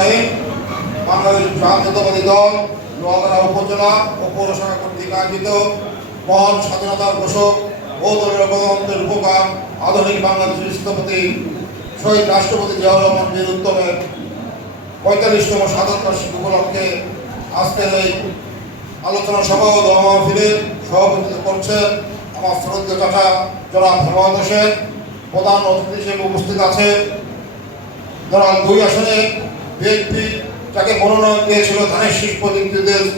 রহিম। বাংলাদেশ জাতীয়তাবাদী দল লোহাগাড়া উপজেলা ও পৌরসভা কর্তৃক আয়োজিত মহান স্বাধীনতার ঘোষক ও দলীয় গণতন্ত্রের উপকার আধুনিক বাংলাদেশের স্থপতি শহীদ রাষ্ট্রপতি জিয়াউর রহমান বীর উত্তমের ৪৫তম সাধারণ বার্ষিকী উপলক্ষে আজকের এই আলোচনা সভা ও দোয়া মাহফিলে সভাপতিত্ব করছেন আমার শ্রদ্ধেয় চাচা জনাব হেমন্ত হোসেন। প্রধান অতিথি হিসেবে উপস্থিত আছে জনাব ২ আসনে বিএনপি যাকে মনোনয়ন দিয়েছিল, ধানের শীষ প্রতীক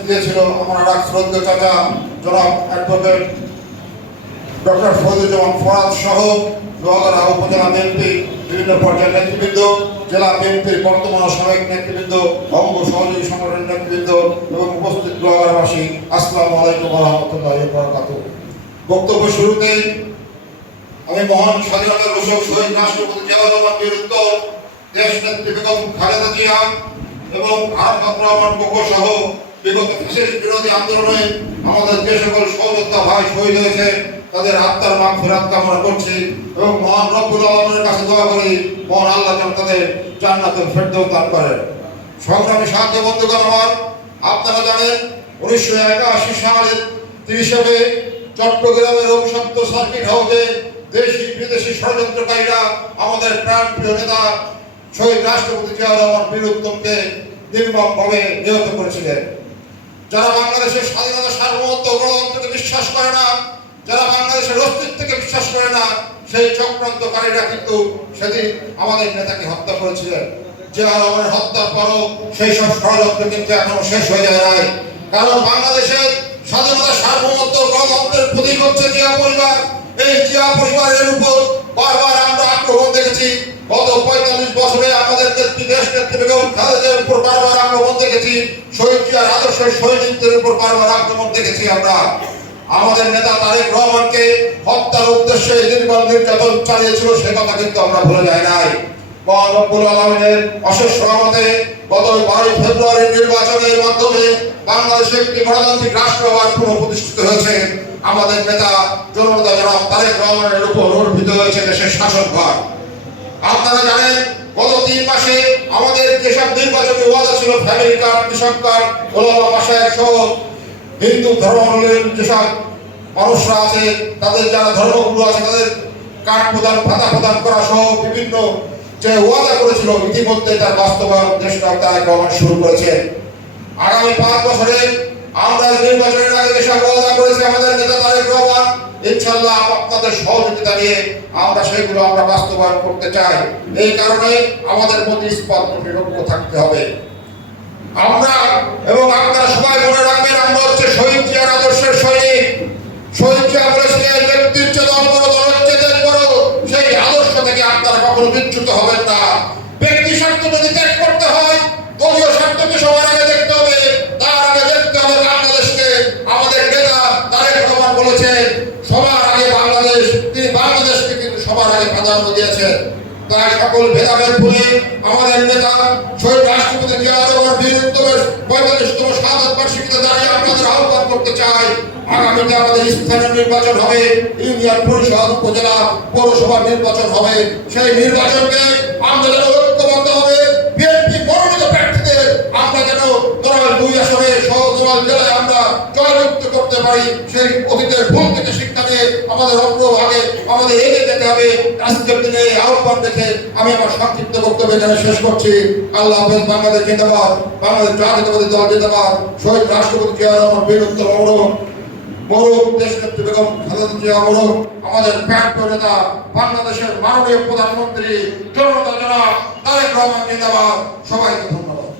দিয়েছিল আমার আর এক শ্রদ্ধেয় চাচা জনাব অ্যাডভোকেট ডক্টর ফজলুজ্জামান ফরাদ সহ লোহাগাড়া উপজেলা বিএনপি বিভিন্ন পর্যায়ের নেতৃবৃন্দ, জেলা বিএনপির বর্তমান সাবেক নেতৃবৃন্দ, অঙ্গ সহযোগী সংগঠনের নেতৃবৃন্দ এবং উপস্থিত লোহাগাড়াবাসী, আসসালামু আলাইকুম ওয়া রাহমাতুল্লাহি ওয়া বারাকাতুহু। বক্তব্য শুরুতেই আমি মহান স্বাধীনতার ঘোষক শহীদ রাষ্ট্রপতি জিয়াউর রহমান বীর উত্তম, দেশ নেত্রী বেগম খালেদা জিয়া এবং আরাফাত রহমান কোকো সহ বিগত ফ্যাসিস্ট বিরোধী আন্দোলনে আমাদের যে সকল সহযোদ্ধা ভাই শহীদ হয়েছে তাদের আত্মার মাগফিরাত কামনা করছি এবং মহান রব্বুল আলামিনের কাছে দোয়া করি মহান আল্লাহ যেন তাদের জান্নাতুল ফেরদৌস দান করেন। সংগ্রামী সাথী বন্ধুগণ আমার, আপনারা জানেন ১৯৮১ সালের ৩০ মে চট্টগ্রামের অভিশপ্ত সার্কিট হাউসে দেশি বিদেশি ষড়যন্ত্রকারীরা আমাদের প্রাণপ্রিয় নেতা শহীদ রাষ্ট্রপতি জিয়াউর রহমান বীর উত্তমকে নির্মমভাবে নিহত করেছিলেন। যারা বাংলাদেশের স্বাধীনতা, সার্বভৌমত্ব, গণতন্ত্রকে বিশ্বাস করে না, যারা বাংলাদেশের অস্তিত্বকে বিশ্বাস করে না, সেই চক্রান্তকারীরা কিন্তু সেদিন আমাদের নেতাকে হত্যা করেছিলেন। জিয়াউর রহমানের হত্যার পরও সেই সব ষড়যন্ত্র কিন্তু এখনো শেষ হয়ে যায় নাই। কারণ বাংলাদেশের স্বাধীনতা, সার্বভৌমত্ব, গণতন্ত্রের প্রতীক হচ্ছে জিয়া পরিবার। এই জিয়া পরিবারের উপর বারবার আমরা আক্রমণ দেখেছি। গত ৪৫ বছরে আমাদের দেশ নেত্রী বেগম খালেদার উপর বারবার আক্রমণ দেখেছি। শহীদ জিয়ার আদর্শের শহীদদের উপর বারবার আক্রমণ দেখেছি আমরা। আমাদের নেতা তারেক রহমানকে হত্যার উদ্দেশ্যে নির্মম নির্যাতন চালিয়েছিল সে কথা কিন্তু আমরা ভুলে যাই নাই। মহান রব্বুল আলামিনের অশেষ রহমতে গত ১২ ফেব্রুয়ারির নির্বাচনের মাধ্যমে বাংলাদেশে একটি গণতান্ত্রিক রাষ্ট্র আবার পুনঃপ্রতিষ্ঠিত হয়েছে। আমাদের নেতা জননেতা জনাব তারেক রহমানের উপর অর্পিত হয়েছে দেশের শাসনভার। আপনারা জানেন গত ৩ মাসে আমাদের যেসব নির্বাচনী ওয়াদা ছিল, ফ্যামিলি কার্ড, কৃষক কার্ড, ওলামা মাশায়েখ সহ হিন্দু ধর্মাবলম্বী যেসব মানুষরা আছে, তাদের যারা ধর্মগুরু আছে তাদের কার্ড প্রদান, ভাতা প্রদান করা সহ বিভিন্ন যে ওয়াদা করেছিল ইতিমধ্যে তার বাস্তবায়ন দেশটা তারেক রহমান শুরু করেছে। আগামী ৫ বছরে আমরা নির্বাচনের আগে যেসব ওয়াদা করেছি আমাদের নেতা তারেক রহমান, ইনশাআল্লাহ আপনাদের সহযোগিতা নিয়ে আমরা সেগুলো বাস্তবায়ন করতে চাই। এই কারণে আমাদের মধ্যে স্পষ্ট নিরপেক্ষ থাকতে হবে। আমরা এবং আপনারা সবাই মনে রাখবেন, আমরা হচ্ছে শহীদ জিয়ার আদর্শের সৈনিক। শহীদ জিয়া বলেছিলেন, ব্যক্তির চেয়ে দল বড়, দলের চেয়ে দেশ বড়। সেই আদর্শ থেকে আপনারা কখনো বিচ্যুত হবেন না। ব্যক্তি স্বার্থ যদি ত্যাগ করতে হয়, দলীয় স্বার্থকে সবার আগে দেখতে হবে। তার আগে দেখতে হবে বাংলাদেশকে। আমাদের নেতা তারেক রহমান বলেছেন সবার আগে বাংলাদেশ। তিনি বাংলাদেশকে কিন্তু সবার আগে প্রাধান্য দিয়েছেন। তাই সকল ভেদাভেদ ভুলে আমাদের নেতা শহীদ রাষ্ট্রপতি জিয়াউর রহমান বীর উত্তমের ৪৫তম শাহাদাত বার্ষিকীতে দাঁড়িয়ে আপনাদের আহ্বান করতে চাই, আগামীতে আমাদের স্থানীয় নির্বাচন হবে, ইউনিয়ন পরিষদ, উপজেলা, পৌরসভা নির্বাচন হবে। সেই নির্বাচনকে আমরা যেন ঐক্যবদ্ধ হবে বিএনপি মনোনীত প্রার্থীদের আমরা যেন ২ আসনে সহ জেলায় আমরা জয়যুক্ত করতে পারি। সেই অতীতের ভুল থেকে শিক্ষা নিয়ে আমাদের অগ্রভাগে আমাদের এগিয়ে যেতে হবে। আজকের দিনে আহ্বান দেখে আমি আমার সংক্ষিপ্ত বক্তব্য এখানে শেষ করছি। আল্লাহ হাফেজ। বাংলাদেশ জিন্দাবাদ, বাংলাদেশ জাতীয়তাবাদী দল জিন্দাবাদ। শহীদ রাষ্ট্রপতি জিয়াউর রহমান বীর উত্তম অমর, দেশ নেত্রী বেগম খালেদা জিয়া অমর, আমাদের প্রাক্তন নেতা বাংলাদেশের মাননীয় প্রধানমন্ত্রী জননেতা জনাব তারেক রহমান জিন্দাবাদ। সবাইকে ধন্যবাদ।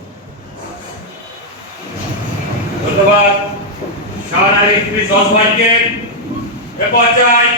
ধন্যবাদ শাহনারী জজ ভাইকে। এ পর্যায়ে